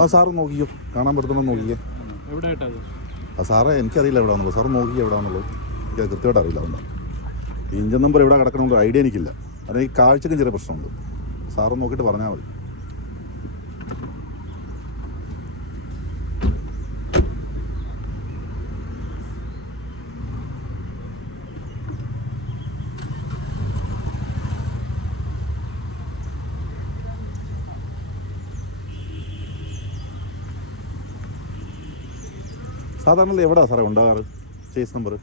ആ സാറ് നോക്കിയോ കാണാൻ പറ്റുന്ന നോക്കിയേ എവിടെ ആ സാറേ എനിക്കറിയില്ല എവിടെയാണെന്നുള്ളത്. സാറ് നോക്കി എവിടെയാണെന്നുള്ളത്. എനിക്ക് കൃത്യമായിട്ട് അറിയില്ല അതുകൊണ്ട്. ഇഞ്ചൻ നമ്പർ എവിടെ കിടക്കണമെന്നുള്ള ഐഡിയ എനിക്കില്ല. അതിന് ഈ കാഴ്ചക്കും ചെറിയ പ്രശ്നമുണ്ട്. സാറ് നോക്കിയിട്ട് പറഞ്ഞാൽ മതി. സാധാരണ എവിടെയാണ് സാറേ ഉണ്ടാകാറ്? Chassis number.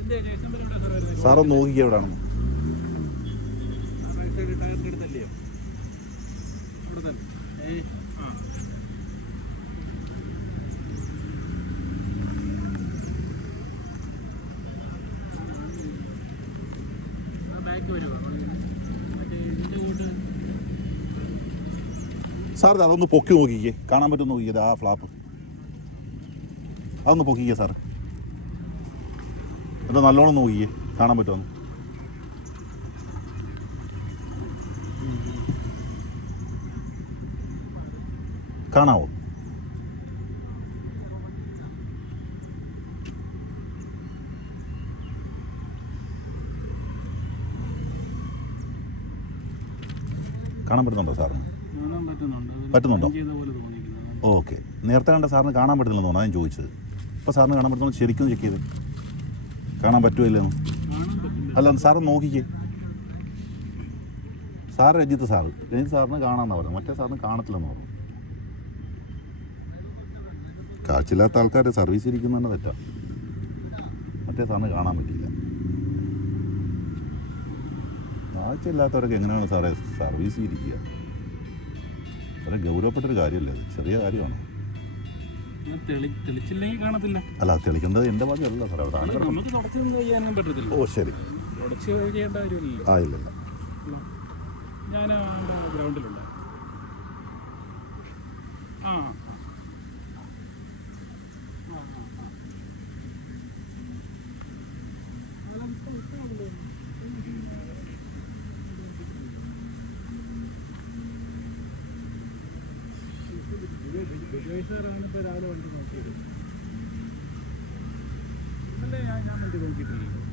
എവിടെ സാറൊന്ന് നോക്കിക്കുക സാർ ഇത് അതൊന്ന് പൊക്കി നോക്കിക്കേ. കാണാൻ പറ്റും നോക്കിയത് ആ ഫ്ലാപ്പ് അതൊന്ന് പൊക്കിക്കുക സാർ എന്നിട്ട് നല്ലോണം നോക്കിയേ കാണാൻ പറ്റുമോ കാണാവോ? കാണാൻ പറ്റുന്നുണ്ടോ സാറിന്? പറ്റുന്നുണ്ട്. ഓക്കെ. നേരത്തെ കണ്ട സാറിന് കാണാൻ പറ്റുന്നില്ലെന്ന് തോന്നുന്നു ഞാൻ ചോദിച്ചത്. ഇപ്പോൾ സാറിന് കാണാൻ പറ്റുന്ന ശരിക്കും ചെക്ക് ചെയ്ത്. കാണാൻ പറ്റുമോ ഇല്ലെന്ന് കാണാൻ പറ്റില്ല അല്ല സാറ് നോക്കിക്കേ. Sir Ranjith sir. രഞ്ജിത്ത് സാറിന് കാണാമെന്നാണ് പറഞ്ഞത്. മറ്റേ സാറിന് കാണത്തില്ലെന്ന് പറഞ്ഞു കാഴ്ചയില്ലാത്ത ആൾക്കാർ സർവീസ് ഇരിക്കുന്ന തന്നെ തെറ്റാ. മറ്റേ സാറിന് കാണാൻ പറ്റിയില്ല. കാഴ്ചയില്ലാത്തവരൊക്കെ എങ്ങനെയാണ് സാറേ സർവീസ് ഇരിക്കുക? വളരെ ഗൗരവപ്പെട്ടൊരു കാര്യമല്ലേ ചെറിയ കാര്യമാണ്. അല്ല തെളിക്കുന്നത് എന്റെ ഭാഗ്യമല്ല സാറേ. അവിടെ ഓ ശരി. ആ ഇല്ലല്ല ഞാൻ ഗ്രൗണ്ടിലുണ്ട്. ആ, അവനിപ്പോ രാവിലെ വണ്ടി നോക്കിയത്. അല്ലേ? ഞാൻ ഞാൻ വണ്ടി നോക്കിയിട്ടില്ല.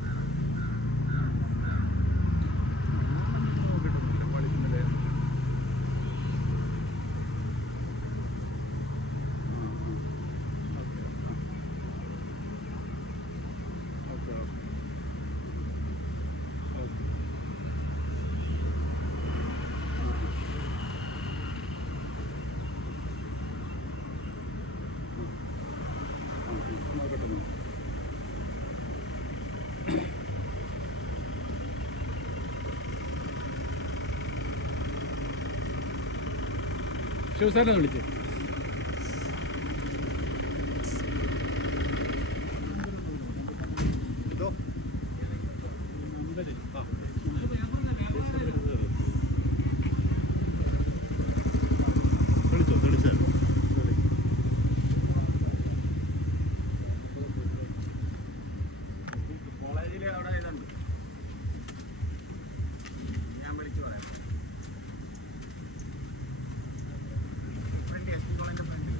ശിവസാറിനെ വിളിച്ച് തെളിച്ചോ തെളിച്ചോ കോളേജിൽ അവിടെ ഇതുണ്ട് ഞാൻ വിളിച്ചു പറയാം ഫ്രണ്ട് എസ് പി കോളേജിന്റെ ഫ്രണ്ട്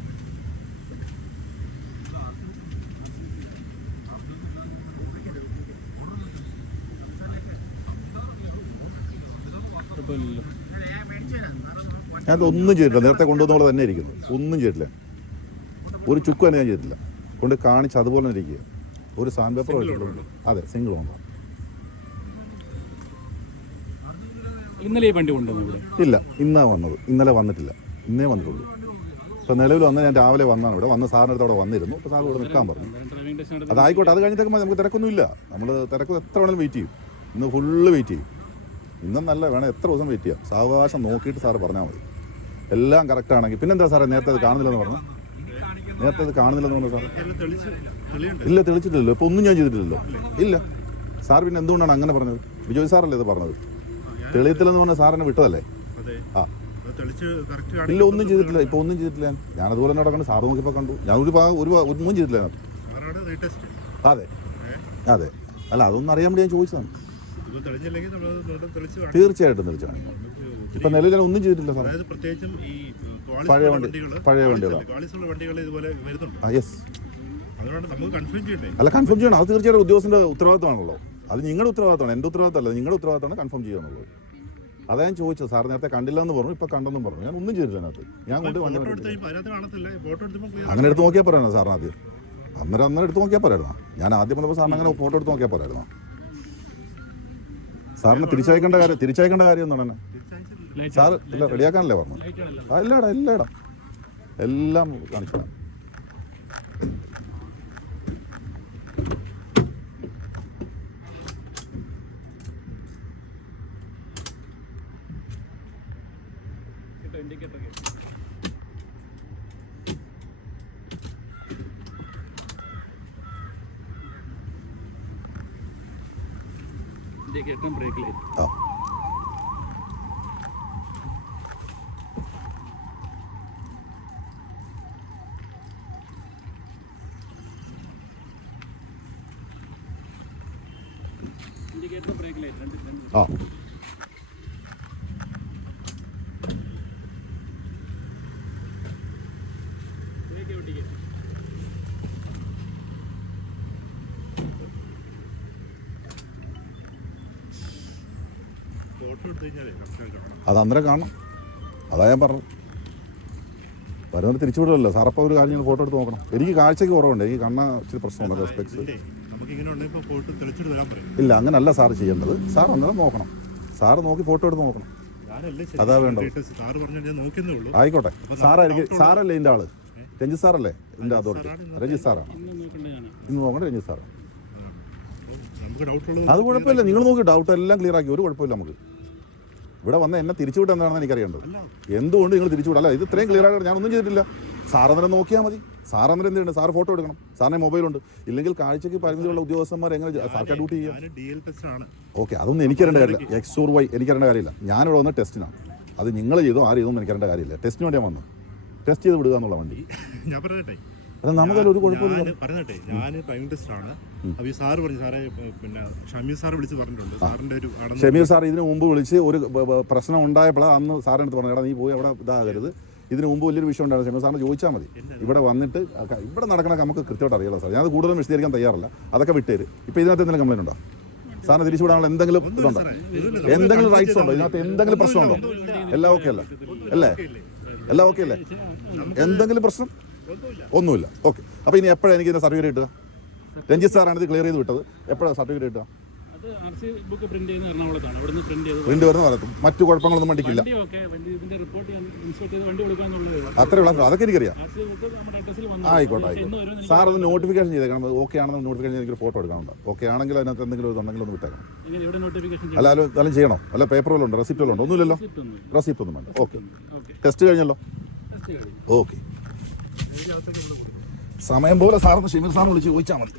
ഞാൻ ഒന്നും ചെയ്തിട്ടില്ല. നേരത്തെ കൊണ്ടുവന്ന പോലെ തന്നെ ഇരിക്കുന്നു. ഒന്നും ചെയ്തിട്ടില്ല. ഒരു ചുക്ക് തന്നെ ഞാൻ ചെയ്തിട്ടില്ല. കൊണ്ട് കാണിച്ച് അതുപോലെ തന്നെ ഇരിക്കുക. ഒരു സാൻഡ് പേപ്പർ വെച്ചിട്ടുണ്ട്. അതെ സിംഗിൾ ഓണർ ഇന്നലെ ഈ വണ്ടി കൊണ്ടുവന്നു ഇല്ല ഇന്നാ വന്നത്. ഇന്നലെ വന്നിട്ടില്ല. ഇന്നേ വന്നിട്ടുള്ളൂ. ഇപ്പം നിലവിൽ വന്ന് ഞാൻ രാവിലെ വന്നാണ് ഇവിടെ. വന്ന സാറിന്റെ അടുത്ത് അവിടെ വന്നിരുന്നു. അപ്പോൾ സാർ ഇവിടെ നിൽക്കാൻ പറഞ്ഞു. അതായിക്കോട്ടെ. അത് കഴിഞ്ഞിട്ടൊക്കെ നമുക്ക് തിരക്കൊന്നുമില്ല. നമ്മൾ തിരക്ക് എത്ര വേണമെങ്കിലും വെയിറ്റ് ചെയ്യും. ഇന്ന് ഫുള്ള് വെയിറ്റ് ചെയ്യും. ഇന്നും നല്ല വേണം. എത്ര ദിവസം വെയിറ്റ് ചെയ്യാം? സാവകാശം നോക്കിയിട്ട് സാറ് പറഞ്ഞാൽ മതി. എല്ലാം കറക്റ്റ് ആണെങ്കിൽ. പിന്നെന്താ സാറേ നേരത്തെ അത് കാണുന്നില്ലെന്ന് പറഞ്ഞു? നേരത്തെ അത് കാണുന്നില്ലെന്ന് പറഞ്ഞു സാർ ഇല്ല തെളിച്ചിട്ടില്ലല്ലോ. ഇപ്പോൾ ഒന്നും ഞാൻ ചെയ്തിട്ടില്ലല്ലോ. ഇല്ല. സാർ പിന്നെ എന്തുകൊണ്ടാണ് അങ്ങനെ പറഞ്ഞത്? ബിജോയ് സാറല്ലേ ഇത് പറഞ്ഞത്? തെളിയത്തില്ലെന്ന് പറഞ്ഞ സാറിനെ വിട്ടതല്ലേ? ആ. ഇല്ല ഒന്നും ചെയ്തിട്ടില്ല. ഇപ്പോൾ ഒന്നും ചെയ്തിട്ടില്ല ഞാൻ. അതുപോലെ തന്നെ നടക്കണം സാറ് നോക്കിയപ്പോൾ കണ്ടു. ഞാൻ ഒരു ഭാഗം ഒരു ഒന്നും ചെയ്തിട്ടില്ല. അതെ. അതെ. അല്ല അതൊന്നും അറിയാൻ വേണ്ടി ഞാൻ ചോദിച്ചതാണ്. തീർച്ചയായിട്ടും തെളിച്ചു കാണിക്കണം ഇപ്പം നിലവിൽ ഒന്നും ചെയ്തിട്ടില്ല സാറേ. അതായത് പ്രത്യേകിച്ചും ഈ പഴയ വണ്ടി- പഴയ ക്വാളിറ്റി വണ്ടികളാ. ഉള്ള- ക്വാളിറ്റി ഉള്ള വണ്ടികൾ ഇതുപോലെ വരുന്നുണ്ട്. ആ യെസ് അതുകൊണ്ട് നമുക്ക് കൺഫേം ചെയ്യണ്ടേ? അല്ല കൺഫേം ചെയ്യണം. അത് തീർച്ചയായിട്ടും ഉദ്യോഗസ്ഥന്റെ ഉത്തരവാദിത്തമാണല്ലോ. അത് നിങ്ങളുടെ ഉത്തരവാദിത്തമാണ്. എന്റെ ഉത്തരവാദിത്തമല്ല നിങ്ങളുടെ ഉത്തരവാദിത്തമാണ് കൺഫേം ചെയ്യുക എന്നുള്ളത് അതാ ഞാൻ ചോദിച്ചത്. സാർ നേരത്തെ കണ്ടില്ല എന്ന് പറഞ്ഞു ഇപ്പൊ കണ്ടെന്നും പറഞ്ഞു. ഞാൻ ഒന്നും ചെയ്തില്ല അതിനകത്ത്. ഞാൻ കൊണ്ട് വണ്ടി അങ്ങനെ എടുത്ത് നോക്കിയാൽ പറയണോ സാറിന് ആദ്യം? അന്നേരം അന്നേരം എടുത്ത് നോക്കിയാൽ പറയണോ ഞാൻ ആദ്യം വന്നപ്പോൾ സാറിന് അങ്ങനെ ഫോട്ടോ എടുത്ത് നോക്കിയാൽ പോരായിരുന്നു? സാറിന് തിരിച്ചയക്കേണ്ട കാര്യം തിരിച്ചയക്കേണ്ട കാര്യം തന്നെ തിരിച്ചയച്ചിട്ടില്ല സാർ ഇല്ല റെഡിയാക്കാനല്ലേ പറഞ്ഞു ആ എല്ലായിടാം എല്ലായിടാം എല്ലാം കാണിച്ചു ഇൻഡിക്കേറ്റർ ആ. ഇൻഡിക്കേറ്ററും ബ്രേക്ക് ലൈറ്റ് രണ്ട് രണ്ട്. ആ. ബ്രേക്ക് ഒട്ടിക്കുക ഫോട്ടോ എടുത്ത് കഴിഞ്ഞാലേ കറക്റ്റ് കാണാം അത് അന്നേരം കാണണം. അതാ ഞാൻ പറഞ്ഞത്. വരുന്നത് തിരിച്ചു വിടുമല്ലോ സാറപ്പോൾ ഒരു കാര്യം ഞങ്ങൾ ഫോട്ടോ എടുത്ത് നോക്കണം. എനിക്ക് കാഴ്ചയ്ക്ക് കുറവുണ്ട്. എനിക്ക് കണ്ണ ഇച്ചിരി പ്രശ്നമുണ്ട് റെസ്പെക്ട്സ് ഇല്ല? അങ്ങനല്ല സാർ ചെയ്യേണ്ടത്. സാർ അന്നേരം നോക്കണം. സാറ് നോക്കി ഫോട്ടോ എടുത്ത് നോക്കണം. അതാ വേണ്ടത്. സാറ് പറഞ്ഞ നോക്കുന്നേ ഉള്ളൂ. ആയിക്കോട്ടെ. സാറായിരിക്കും. സാറല്ലേ എന്റെ ആൾ? രഞ്ജിത് സാറല്ലേ എന്റെ അതോറിറ്റി? രഞ്ജിത് സാറാണ്? ഇന്ന് നോക്കണം രഞ്ജിത് ഇന്ന് നോക്കണ്ട രഞ്ജിത്ത് സാറാണ്. നമുക്ക് ഡൗട്ട് ഉള്ളത് അത് കുഴപ്പമില്ല. നിങ്ങൾ നോക്കി ഡൗട്ട് എല്ലാം ക്ലിയർ ആക്കി. ഒരു കുഴപ്പമില്ല നമുക്ക്. ഇവിടെ വന്ന് എന്നെ തിരിച്ചുവിട്ട് എന്താണെന്ന് എനിക്കറിയണ്ടോ? എന്തുകൊണ്ട് നിങ്ങൾ തിരിച്ചുവിടാം? അല്ല ഇത് ഇത്രയും ക്ലിയർ ആയിട്ട് ഞാനൊന്നും ചെയ്തിട്ടില്ല. സാർ അന്നേരം നോക്കിയാൽ മതി. സാർ എന്തിനുണ്ട് സാർ ഫോട്ടോ എടുക്കണം. സാറിന് മൊബൈലുണ്ട്. ഇല്ലെങ്കിൽ കാഴ്ചയ്ക്ക് പരിമിതിയുള്ള ഉദ്യോഗസ്ഥന്മാർ എങ്ങനെ സർക്കാർ ഡ്യൂട്ടി ചെയ്യാം? ഞാൻ ഓക്കെ അതൊന്നും എനിക്കറിയേണ്ട കാര്യമില്ല. എക്സ് ഓർ വൈ എനിക്കറിയേണ്ട കാര്യമില്ല. ഞാനിവിടെ വന്ന ടെസ്റ്റിനാണ് അത് നിങ്ങൾ ചെയ്തോ ആര് ചെയ്തോ എന്ന് എനിക്കറിയേണ്ട കാര്യമില്ല. ടെസ്റ്റിന് വേണ്ടിയാണ് വന്നത്. ടെസ്റ്റ് ചെയ്ത് വിടുക എന്നുള്ള വണ്ടി. ഞാൻ പറയട്ടെ അത് നമുക്കതിൽ ഒരു കുഴപ്പമില്ല. പറഞ്ഞട്ടെ ഞാൻ പ്രൈം ആണ്. അപ്പൊ ഈ സാറ് പറഞ്ഞു സാറേ പിന്നെ ഷമീർ സാർ വിളിച്ച് പറഞ്ഞിട്ടുണ്ട്. സാറിന്റെ ഒരു ഷമീർ സാർ ഇതിനു മുമ്പ് വിളിച്ച് ഒരു പ്രശ്നം ഉണ്ടായപ്പോൾ അന്ന് സാറിന്റെ അടുത്ത് പറഞ്ഞു എടാ നീ പോയി അവിടെ ഇതാകരുത്. ഇതിനു മുമ്പ് വലിയൊരു വിഷയം ഉണ്ടായിരുന്നു. ഷമീർ സാറിന് ചോദിച്ചാൽ മതി. ഇവിടെ വന്നിട്ട് ഇവിടെ നടക്കണ നമുക്ക് കൃത്യമായിട്ട് അറിയാലോ സാർ ഞാനത് കൂടുതലും വിശദീകരിക്കാൻ തയ്യാറല്ല. അതൊക്കെ വിട്ടേര്. ഇപ്പൊ ഇതിനകത്ത് എന്തെങ്കിലും കംപ്ലൈന്റ് ഉണ്ടോ? സാറിന് തിരിച്ചു വിടാനുള്ള എന്തെങ്കിലും ഇതുണ്ടോ? എന്തെങ്കിലും റൈറ്റ്സ് ഉണ്ടോ? ഇതിനകത്ത് എന്തെങ്കിലും പ്രശ്നമുണ്ടോ? എല്ലാം ഓക്കെ അല്ലേ? അല്ലേ? എല്ലാം ഓക്കെ അല്ലേ? എന്തെങ്കിലും പ്രശ്നം? ഒന്നുമില്ല. ഓക്കെ. അപ്പോൾ ഇനി എപ്പോഴാണ് എനിക്ക് ഇതിന്റെ സർട്ടിഫിക്കറ്റ് കിട്ടുക? രഞ്ജിത്ത് സാറാണ് ഇത് ക്ലിയർ ചെയ്ത് വിട്ടത്. എപ്പോഴാണ് സർട്ടിഫിക്കറ്റ് കിട്ടുക? പ്രിന്റ് വരുന്ന കാലത്തും മറ്റു കുഴപ്പങ്ങളൊന്നും വണ്ടിക്കില്ല. അത്രേ ഉള്ളൂ. അതൊക്കെ എനിക്കറിയാം. ആയിക്കോട്ടെ ആയിക്കോട്ടെ. സാർ അത് നോട്ടിഫിക്കേഷൻ ചെയ്തേക്കണം. ഓക്കെ ആണെന്ന് നോട്ടിഫിക്കേഷൻ എനിക്ക് ഫോട്ടോ എടുക്കാനുണ്ട്. ഓക്കെ ആണെങ്കിൽ അതിനകത്ത് എന്തെങ്കിലും ഒരു ഉണ്ടെങ്കിൽ ഒന്ന് വിട്ടേക്കണം. അല്ലാലും അല്ല ചെയ്യണോ? അല്ല പേപ്പർ ഉണ്ടോ? റെസിപ്റ്റ് ഉണ്ടോ? ഒന്നുമില്ലല്ലോ. റെസിപ്റ്റ് ഒന്നും വേണ്ട. ഓക്കെ ടെസ്റ്റ് കഴിഞ്ഞല്ലോ? ഓക്കെ സമയം പോലെ സാറിന് ഷെമീർ സാറിന് വിളിച്ച് ചോദിച്ചാൽ മതി.